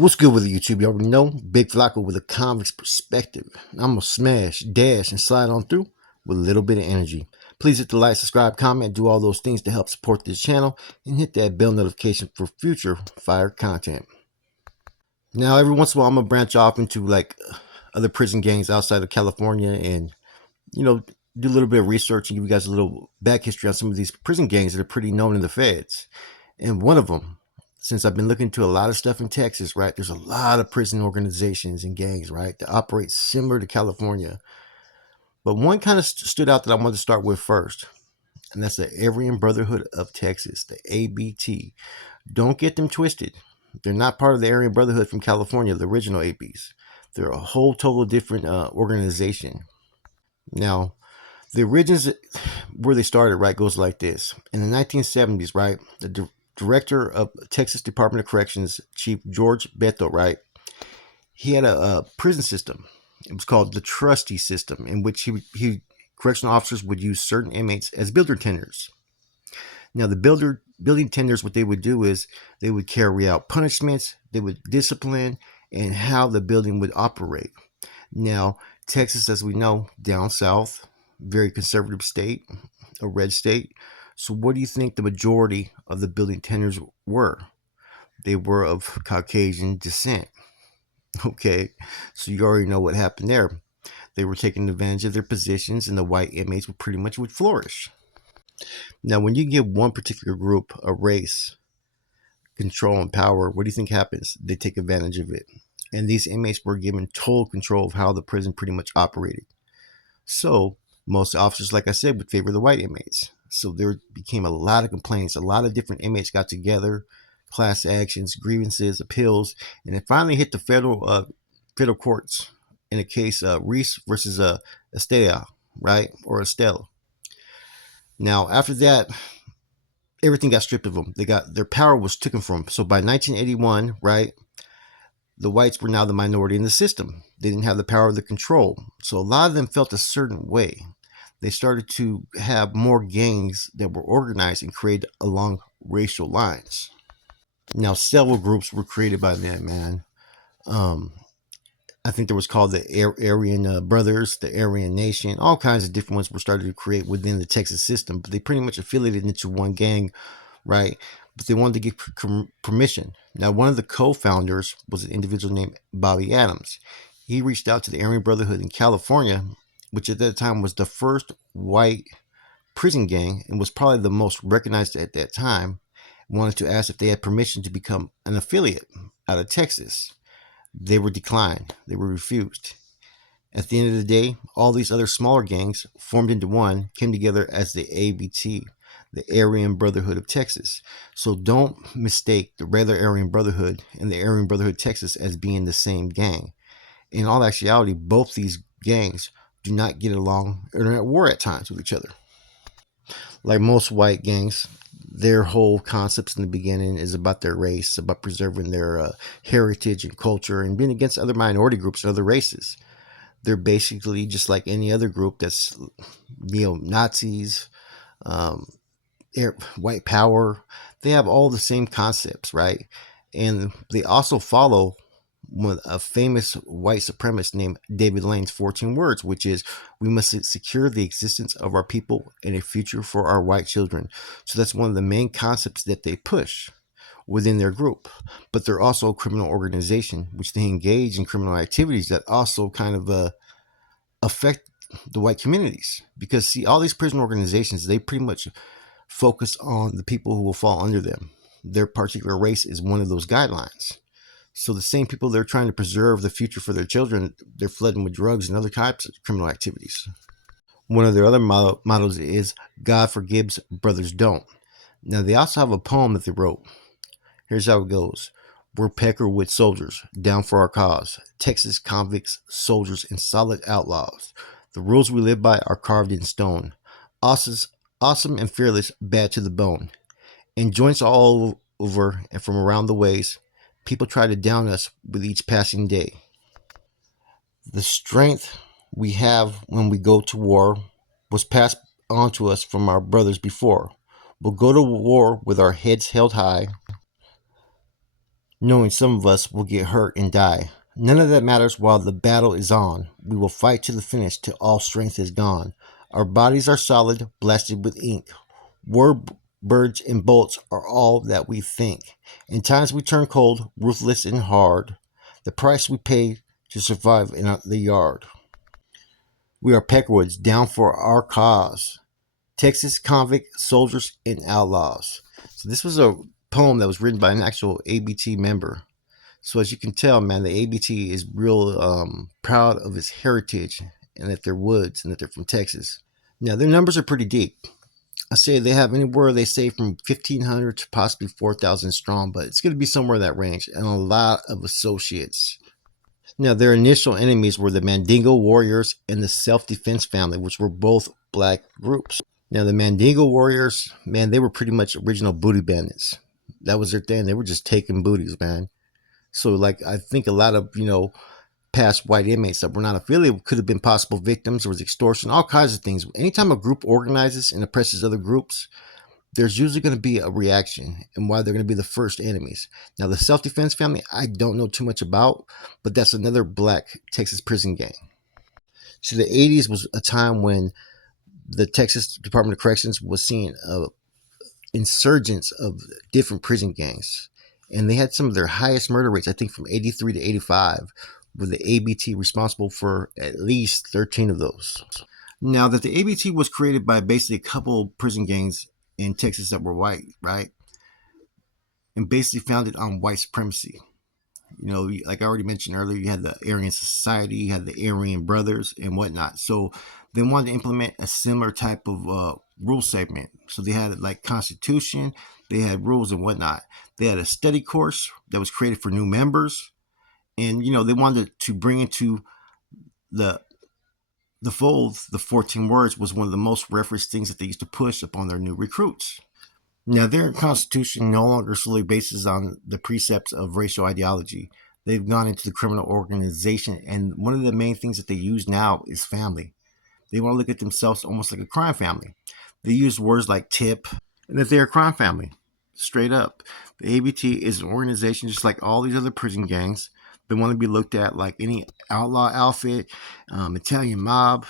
What's good with YouTube? You already know, Big Flacco with a convict's perspective. I'm gonna smash, dash, and slide on through with a little bit of energy. Please hit the like, subscribe, comment, do all those things to help support this channel, and hit that bell notification for future fire content. Now, every once in a while, I'm gonna branch off into like other prison gangs outside of California, and do a little bit of research and give you guys a little back history on some of these prison gangs that are pretty known in the feds. And one of them, since I've been looking into a lot of stuff in Texas, right, there's a lot of prison organizations and gangs, right, that operate similar to California. But one kind of stood out that I wanted to start with first, and that's the Aryan Brotherhood of Texas, the ABT. Don't get them twisted. They're not part of the Aryan Brotherhood from California, the original ABs. They're a whole total different organization. Now, the origins where they started, right, goes like this. In the 1970s, right, the director of Texas Department of Corrections, Chief George Beto, right, he had a prison system. It was called the trustee system, in which correctional officers would use certain inmates as builder tenders. Now, the building tenders, what they would do is they would carry out punishments, they would discipline, and how the building would operate. Now, Texas, as we know, down south, very conservative state, a red state. So what do you think the majority of the building tenders were? They were of Caucasian descent. Okay, so you already know what happened there. They were taking advantage of their positions, and the white inmates would flourish. Now, when you give one particular group, a race, control and power, what do you think happens? They take advantage of it. And these inmates were given total control of how the prison pretty much operated. So most officers, like I said, would favor the white inmates. So there became a lot of complaints. A lot of different inmates got together, class actions, grievances, appeals, and it finally hit the federal courts in a case Reese versus Estella, right, or Estelle. Now after that, everything got stripped of them. Their power was taken from them. So by 1981, right, the whites were now the minority in the system. They didn't have the power of the control. So a lot of them felt a certain way. They started to have more gangs that were organized and created along racial lines. Now, several groups were created by them, man. I think there was called the Aryan Brothers, the Aryan Nation. All kinds of different ones were started to create within the Texas system. But they pretty much affiliated into one gang, right? But they wanted to get permission. Now, one of the co-founders was an individual named Bobby Adams. He reached out to the Aryan Brotherhood in California, which at that time was the first white prison gang and was probably the most recognized at that time, wanted to ask if they had permission to become an affiliate out of Texas. They were declined. They were refused. At the end of the day, all these other smaller gangs formed into one, came together as the ABT, the Aryan Brotherhood of Texas. So don't mistake the regular Aryan Brotherhood and the Aryan Brotherhood Texas as being the same gang. In all actuality, both these gangs do not get along or are at war at times with each other. Like most white gangs, their whole concepts in the beginning is about their race, about preserving their heritage and culture, and being against other minority groups and other races. They're basically just like any other group that's neo-Nazis, white power. They have all the same concepts, right? And they also follow a famous white supremacist named David Lane's 14 words, which is, we must secure the existence of our people and a future for our white children. So that's one of the main concepts that they push within their group. But they're also a criminal organization, which they engage in criminal activities that also kind of affect the white communities. Because see, all these prison organizations, they pretty much focus on the people who will fall under them. Their particular race is one of those guidelines. So the same people they're trying to preserve the future for their children, they're flooding with drugs and other types of criminal activities. One of their other mottos is, God forgives, brothers don't. Now, they also have a poem that they wrote. Here's how it goes. We're Peckerwood soldiers, down for our cause. Texas convicts, soldiers, and solid outlaws. The rules we live by are carved in stone. Awesome and fearless, bad to the bone. In joints all over and from around the ways, people try to down us with each passing day. The strength we have when we go to war was passed on to us from our brothers before. We'll go to war with our heads held high, knowing some of us will get hurt and die. None of that matters while the battle is on. We will fight to the finish till all strength is gone. Our bodies are solid, blasted with ink. Word, birds, and bolts are all that we think. In times we turn cold, ruthless, and hard. The price we pay to survive in the yard. We are Peckerwoods, down for our cause. Texas convict soldiers and outlaws. So this was a poem that was written by an actual ABT member. So as you can tell, man, the ABT is real proud of its heritage and that they're woods and that they're from Texas. Now their numbers are pretty deep. I say they have anywhere they say from 1,500 to possibly 4,000 strong, but it's going to be somewhere in that range, and a lot of associates. Now their initial enemies were the Mandingo warriors and the self-defense family, which were both black groups. Now the Mandingo warriors, man, they were pretty much original booty bandits. That was their thing. They were just taking booties, man. So like I think a lot of, past white inmates that were not affiliated could have been possible victims. There was extortion, all kinds of things. Anytime a group organizes and oppresses other groups, there's usually going to be a reaction and why they're going to be the first enemies. Now the self-defense family, I don't know too much about, but that's another black Texas prison gang. So the 80s was a time when the Texas Department of Corrections was seeing a insurgence of different prison gangs, and they had some of their highest murder rates, I think from 83 to 85, with the ABT responsible for at least 13 of those. Now that the ABT was created by basically a couple prison gangs in Texas that were white, right? And basically founded on white supremacy. Like I already mentioned earlier, you had the Aryan Society, you had the Aryan Brothers and whatnot. So they wanted to implement a similar type of rule segment. So they had like constitution, they had rules and whatnot. They had a study course that was created for new members, and they wanted to bring into the fold the 14 words was one of the most referenced things that they used to push upon their new recruits. Now, their constitution no longer solely bases on the precepts of racial ideology. They've gone into the criminal organization, and one of the main things that they use now is family. They want to look at themselves almost like a crime family. They use words like tip, and that they're a crime family. Straight up. The ABT is an organization just like all these other prison gangs. They want to be looked at like any outlaw outfit, Italian mob,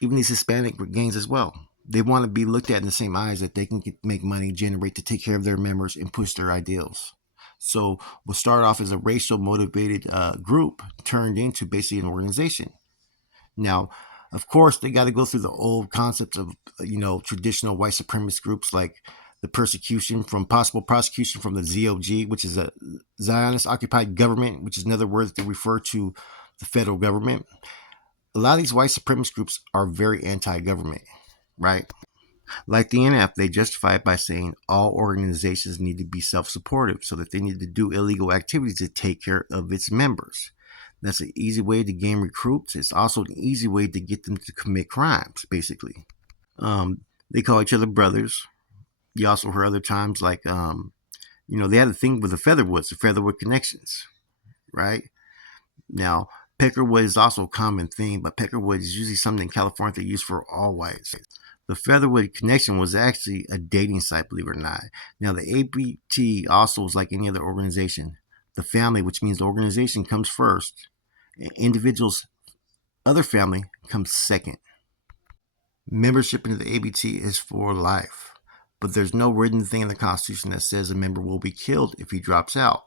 even these Hispanic gangs as well. They want to be looked at in the same eyes that they can make money, generate to take care of their members and push their ideals. So we'll start off as a racial motivated group turned into basically an organization. Now, of course, they got to go through the old concepts of, traditional white supremacist groups like the possible prosecution from the ZOG, which is a Zionist occupied government, which is another word that they refer to the federal government. A lot of these white supremacist groups are very anti-government, right? Like the NF, they justify it by saying all organizations need to be self-supportive, so that they need to do illegal activities to take care of its members. That's an easy way to gain recruits. It's also an easy way to get them to commit crimes, basically. They call each other brothers. You also heard other times like, they had a thing with the Featherwood connections, right? Now, Peckerwood is also a common thing, but Peckerwood is usually something in California they use for all whites. The Featherwood connection was actually a dating site, believe it or not. Now, the ABT also is like any other organization. The family, which means the organization, comes first. Individuals' other family comes second. Membership into the ABT is for life, but there's no written thing in the Constitution that says a member will be killed if he drops out.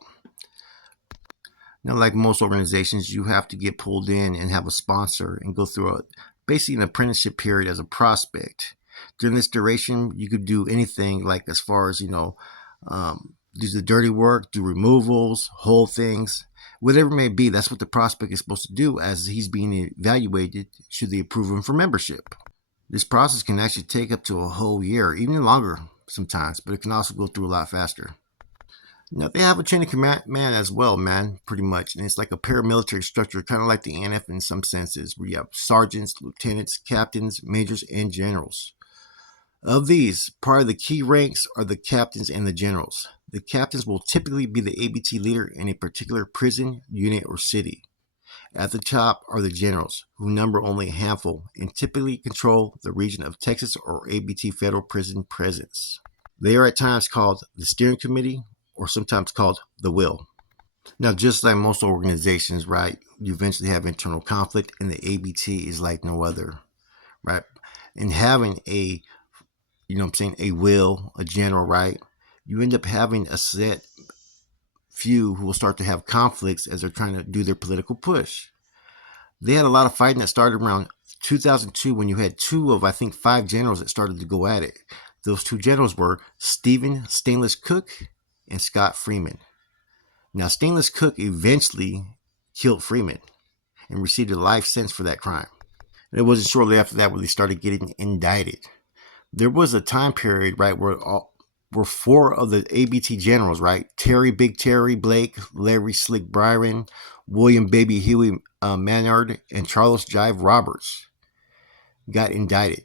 Now, like most organizations, you have to get pulled in and have a sponsor and go through basically an apprenticeship period as a prospect. During this duration, you could do anything, like as far as, do the dirty work, do removals, hold things, whatever it may be. That's what the prospect is supposed to do as he's being evaluated should they approve him for membership. This process can actually take up to a whole year, even longer sometimes, but it can also go through a lot faster. Now, they have a chain of command as well, man, pretty much. And it's like a paramilitary structure, kind of like the NF in some senses, where you have sergeants, lieutenants, captains, majors, and generals. Of these, part of the key ranks are the captains and the generals. The captains will typically be the ABT leader in a particular prison, unit, or city. At the top are the generals, who number only a handful and typically control the region of Texas or ABT federal prison presence. They are at times called the steering committee or sometimes called the will. Now, just like most organizations, right, you eventually have internal conflict, and the ABT is like no other, right? And having a, a will, a general, right, you end up having a set few who will start to have conflicts as they're trying to do their political push. They had a lot of fighting that started around 2002 when you had two of, I think, five generals that started to go at it. Those two generals were Stephen Stainless Cook and Scott Freeman. Now, Stainless Cook eventually killed Freeman and received a life sentence for that crime. And it wasn't shortly after that where they started getting indicted. There was a time period, right, where four of the ABT generals, right, Terry Big Terry Blake, Larry Slick Bryan, William Baby Huey Maynard, and Charles Jive Roberts, got indicted.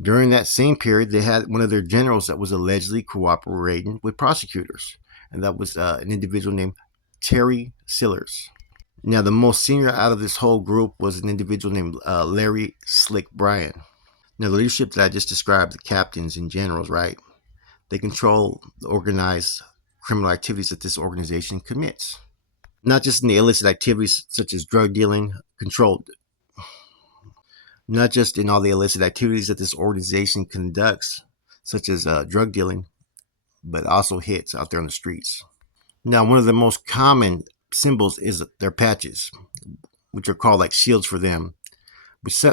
During that same period, they had one of their generals that was allegedly cooperating with prosecutors, and that was an individual named Terry Sillers. Now, the most senior out of this whole group was an individual named Larry Slick Bryan. Now, the leadership that I just described, the captains and generals, right, they control the organized criminal activities that this organization commits. Not just in the illicit activities such as drug dealing, not just in all the illicit activities that this organization conducts, such as drug dealing, but also hits out there on the streets. Now, one of the most common symbols is their patches, which are called like shields for them.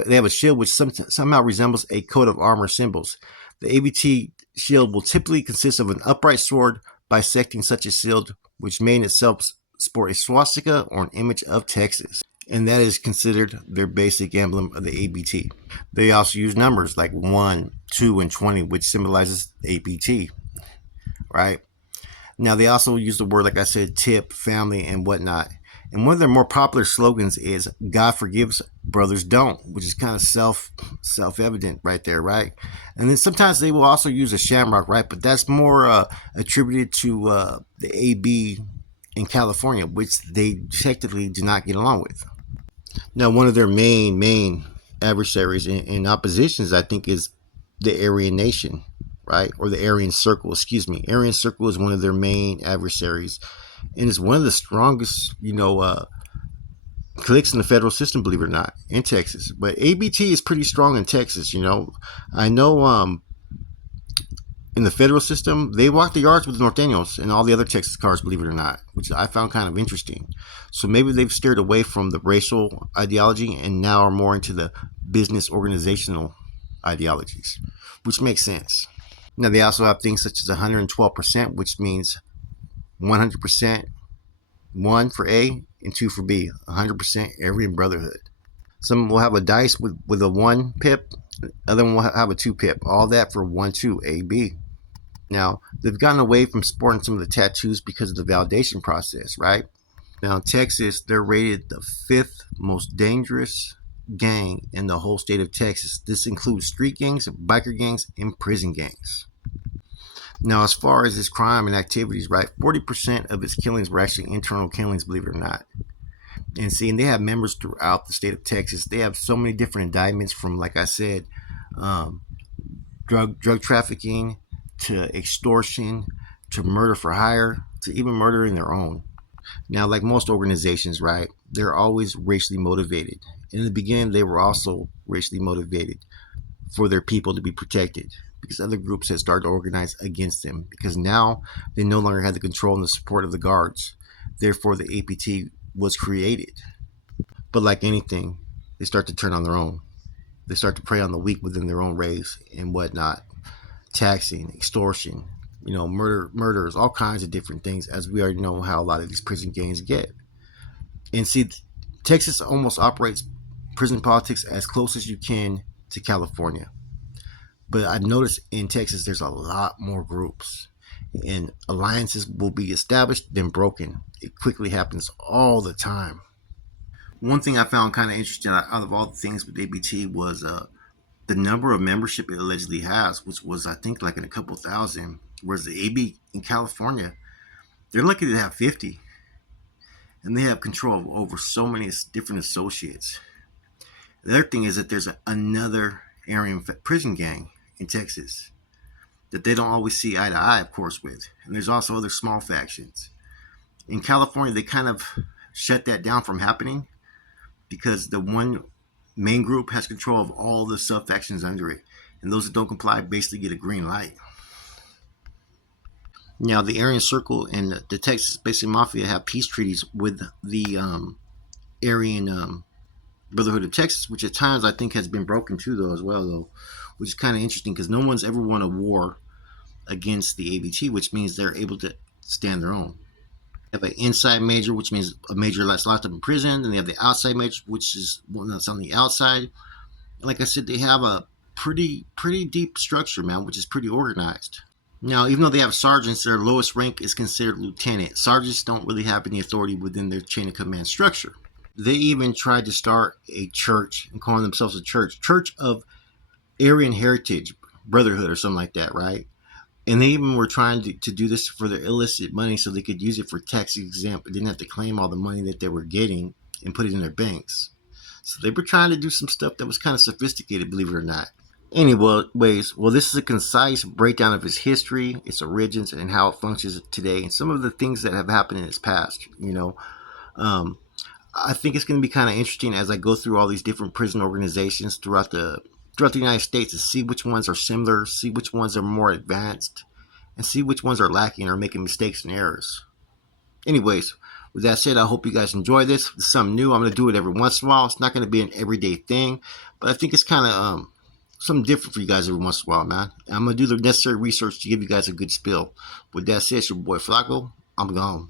They have a shield which somehow resembles a coat of armor symbols. The ABT shield will typically consist of an upright sword bisecting such a shield, which may in itself sport a swastika or an image of Texas. And that is considered their basic emblem of the ABT. They also use numbers like 1, 2, and 20, which symbolizes ABT, right? Now, they also use the word, like I said, tip, family, and whatnot. And one of their more popular slogans is God forgives, brothers don't, which is kind of self-evident right there, right? And then sometimes they will also use a shamrock, right? But that's more attributed to the AB in California, which they technically do not get along with. Now, one of their main adversaries in oppositions, I think, is the Aryan Nation, right? Or the Aryan Circle, excuse me. Aryan Circle is one of their main adversaries, and it's one of the strongest, cliques in the federal system, believe it or not, in Texas. But ABT is pretty strong in Texas, I know in the federal system, they walk the yards with the Norteños and all the other Texas cars, believe it or not, which I found kind of interesting. So maybe they've steered away from the racial ideology and now are more into the business organizational ideologies, which makes sense. Now, they also have things such as 112%, which means 100%, 1 for A and 2 for B, 100% Aryan Brotherhood. Some will have a dice with a 1 pip, other one will have a 2 pip, all that for 1, 2, A, B. Now, they've gotten away from sporting some of the tattoos because of the validation process, right? Now, in Texas, they're rated the 5th most dangerous gang in the whole state of Texas. This includes street gangs, biker gangs, and prison gangs. Now, as far as its crime and activities, right, 40% of its killings were actually internal killings, believe it or not. And see, and they have members throughout the state of Texas. They have so many different indictments from, like I said, drug trafficking to extortion to murder for hire to even murder in their own. Now, like most organizations, right, they're always racially motivated. In the beginning, they were also racially motivated for their people to be protected because other groups had started to organize against them because now they no longer had the control and the support of the guards. Therefore, the APT was created. But like anything, they start to turn on their own. They start to prey on the weak within their own race and whatnot. Taxing, extortion, murders, all kinds of different things, as we already know how a lot of these prison gangs get. And see, Texas almost operates prison politics as close as you can to California. But I noticed in Texas, there's a lot more groups. And alliances will be established, then broken. It quickly happens all the time. One thing I found kind of interesting out of all the things with ABT was the number of membership it allegedly has, which was, I think, like in a couple thousand. Whereas the AB in California, they're lucky to have 50. And they have control over so many different associates. The other thing is that there's another Aryan prison gang in Texas. that they don't always see eye to eye, of course, with. And there's also other small factions. In California, they kind of shut that down from happening because the one main group has control of all the sub factions under it. And those that don't comply basically get a green light. Now, the Aryan Circle and the Texas Basic Mafia have peace treaties with the Aryan Brotherhood of Texas, which at times I think has been broken too, though, as well, though, which is kind of interesting because no one's ever won a war against the ABT, which means they're able to stand their own. They have an inside major, which means a major that's locked up in prison, and they have the outside major, which is one that's on the outside. Like I said, they have a pretty deep structure, man, which is pretty organized. Now, even though they have sergeants, their lowest rank is considered lieutenant. Sergeants don't really have any authority within their chain of command structure. They even tried to start a church and calling themselves a church of Aryan Heritage Brotherhood or something like that, right? And they even were trying to do this for their illicit money so they could use it for tax exempt. They didn't have to claim all the money that they were getting and put it in their banks. So they were trying to do some stuff that was kind of sophisticated, believe it or not. Anyways, well, this is a concise breakdown of its history, its origins, and how it functions today, and some of the things that have happened in its past. Um, I think it's going to be kind of interesting as I go through all these different prison organizations throughout the United States to see which ones are similar, see which ones are more advanced, and see which ones are lacking or making mistakes and errors. Anyways, with that said, I hope you guys enjoy this. It's something new. I'm going to do it every once in a while. It's not going to be an everyday thing, but I think it's kind of something different for you guys every once in a while, man. And I'm going to do the necessary research to give you guys a good spill. With that said, it's your boy Flacco. I'm gone.